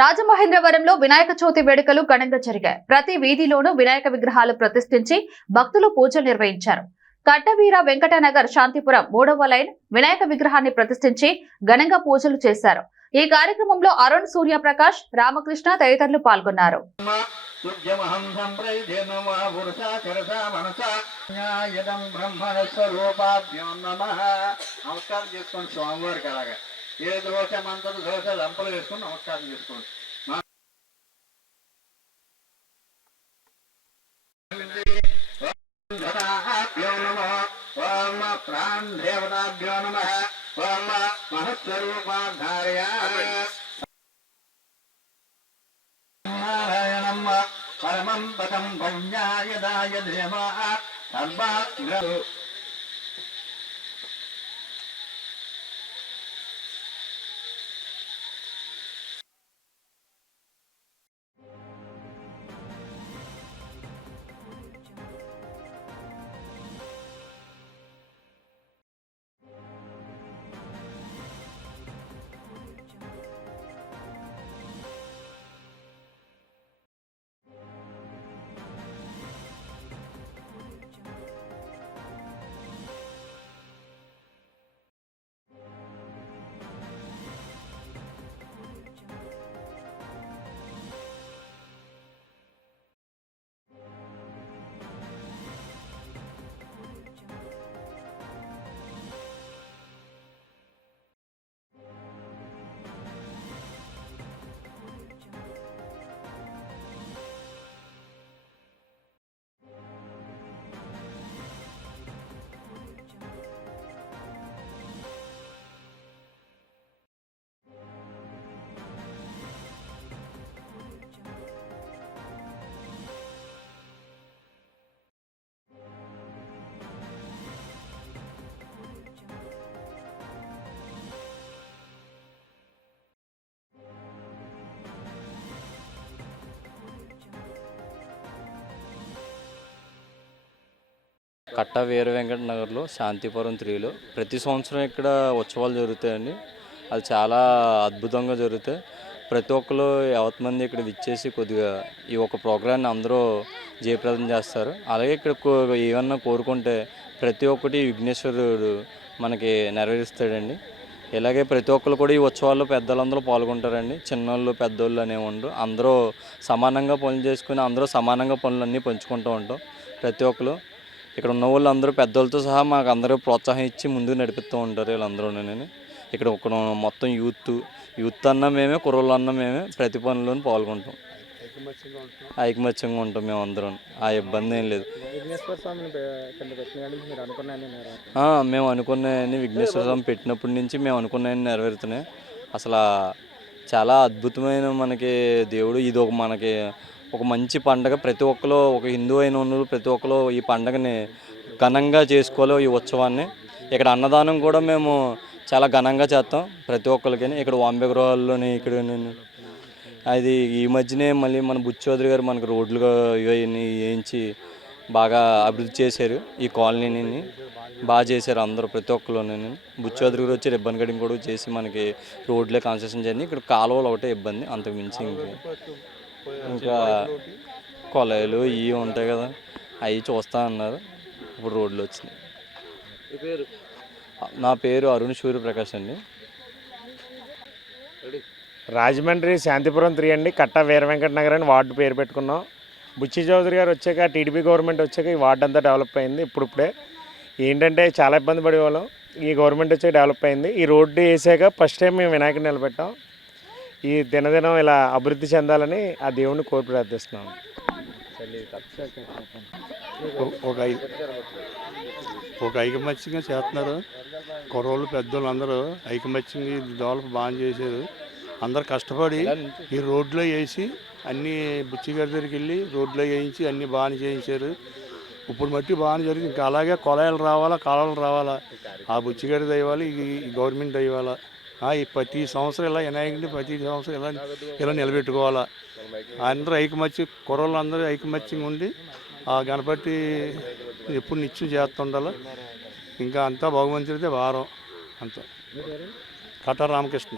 రాజమహేంద్రవరంలో వినాయక చవితి వేడుకలు ఘనంగా జరిగాయి. ప్రతి వీధిలోనూ వినాయక విగ్రహాలు ప్రతిష్ఠించి భక్తులు పూజలు నిర్వహించారు. కట్టవీర వెంకటనగర్ శాంతిపురం మూడవ లైన్ వినాయక విగ్రహాన్ని ప్రతిష్ఠించి ఘనంగా పూజలు చేశారు. ఈ కార్యక్రమంలో అరుణ్ సూర్యప్రకాష్ రామకృష్ణ తదితరులు పాల్గొన్నారు. నమస్కారం చేసుకోండి స్వామివారికి ఏ దోష దోష లంపలు వేసుకుని నమస్కారం చేసుకోండి మా- నమ. ఓం దేవతాభ్యో నమ. ఓం మహస్వరూపాధార్య నారాయణం పరమం పదం భవ్యాయదాయ దేవా సర్వాగ్ర కట్ట వీర వెంకట నగర్లో శాంతిపురం త్రీలో. ప్రతి సంవత్సరం ఇక్కడ ఉత్సవాలు జరుగుతాయండి. అది చాలా అద్భుతంగా జరుగుతాయి. ప్రతి ఒక్కరు యావత్ మంది ఇక్కడ విచ్చేసి కొద్దిగా ఈ ఒక ప్రోగ్రాన్ని అందరూ జయప్రదం చేస్తారు. అలాగే ఇక్కడ కో- ఏమన్నా కోరుకుంటే ప్రతి ఒక్కటి విఘ్నేశ్వరుడు మనకి నెరవేరుస్తాడండి. ఇలాగే ప్రతి ఒక్కరు కూడా ఈ ఉత్సవాల్లో పెద్దలందరూ పాల్గొంటారండి. చిన్నోళ్ళు పెద్దోళ్ళు అనేవి ఉండరు అందరూ సమానంగా పనులు చేసుకుని అందరూ సమానంగా పనులన్నీ పంచుకుంటూ ఉంటాం. ప్రతి ఒక్కరు ఇక్కడ ఉన్న వాళ్ళు అందరూ పెద్దలతో సహా మాకు అందరూ ప్రోత్సాహం ఇచ్చి ముందుకు నడిపిస్తూ ఉంటారు వీళ్ళందరూ నేను. ఇక్కడ ఒక మొత్తం యూత్ యూత్ అన్న మేమే కుర్రోళ్ళు అన్న మేమే ప్రతి పనిలోనూ పాల్గొంటాం. ఐకమత్యంగా ఉంటాం మేము అందరం ఆ ఇబ్బంది ఏం లేదు. మేము అనుకున్నాయని విఘ్నేశ్వర స్వామి పెట్టినప్పటి నుంచి మేము అనుకున్నాయని నెరవేరుతున్నాయి. అసలు చాలా అద్భుతమైన మనకి దేవుడు. ఇది ఒక మనకి ఒక మంచి పండగ. ప్రతి ఒక్కరు ఒక హిందూ అయిన వాళ్ళు ప్రతి ఒక్కరు ఈ పండగని ఘనంగా చేసుకోవాలి ఈ ఉత్సవాన్ని. ఇక్కడ అన్నదానం కూడా మేము చాలా ఘనంగా చేస్తాం ప్రతి ఒక్కరికి ఇక్కడ వాంబే గృహాల్లోని ఇక్కడ అది ఈ మధ్యనే మళ్ళీ మన బుచ్చోదరి గారు మనకు రోడ్లు ఇవన్నీ వేయించి బాగా అభివృద్ధి చేశారు ఈ కాలనీని. బాగా చేశారు అందరూ ప్రతి ఒక్కరు బుచ్చి చౌదరి గారు వచ్చి రిబ్బన్ కటింగ్ కూడా చేసి మనకి రోడ్లే కన్స్ట్రక్షన్ చేయండి. ఇక్కడ కాలువలు ఒకటే ఇబ్బంది అంతకు మించి ఇంక. ఇంకా కొలాయిలు ఇవి ఉంటాయి కదా అవి చూస్తా అన్నారు. ఇప్పుడు రోడ్లు వచ్చినాయి. నా పేరు అరుణ్ సూర్యప్రకాష్ అండి. రాజమండ్రి శాంతిపురం త్రీ అండి కట్ట వీర వెంకట నగర్ అని వార్డు పేరు పెట్టుకున్నాం. బుచ్చి చౌదరి గారు వచ్చాక టీడీపీ గవర్నమెంట్ వచ్చాక ఈ వార్డు అంతా డెవలప్ అయింది ఇప్పుడిప్పుడే. ఏంటంటే చాలా ఇబ్బంది పడేవాళ్ళం. ఈ గవర్నమెంట్ వచ్చాక డెవలప్ అయింది. ఈ రోడ్డు వేసాక ఫస్ట్ టైం మేము వినాయకుడు నిలబెట్టాం. ఈ దినదినం ఇలా అభివృద్ధి చెందాలని ఆ దేవుణ్ణి కోరి ప్రార్థిస్తున్నాం. ఒక ఐ- ఒక ఐకమత్యంగా చేస్తున్నారు. కుర్రోళ్ళు పెద్దోళ్ళు అందరూ ఐకమత్యంగా డెవలప్ బాగా చేశారు. అందరు కష్టపడి ఈ రోడ్లో వేసి అన్నీ బుచ్చి గారి దగ్గరికి వెళ్ళి రోడ్లు వేయించి అన్ని బాగా చేయించారు. ఇప్పుడు మట్టి బాగా జరిగింది. ఇంకా అలాగే కొలాయిలు రావాలా కాలువలు రావాలా? ఆ బుచ్చిగారి దయవాలి ఈ గవర్నమెంట్ దయవాలా ఈ ప్రతి సంవత్సరం ఇలా వినాయకుడిని ప్రతి సంవత్సరం ఇలా ఇలా నిలబెట్టుకోవాలా? అందరూ ఐకమత్యం కుర్రోళ్ళు అందరూ ఐకమత్యంగా ఉండి ఆ గణపతి ఎప్పుడు నిత్యం చేస్తుండాలి ఇంకా అంతా భగవంతుడితే వారం అంతా. కట్ట రామకృష్ణ.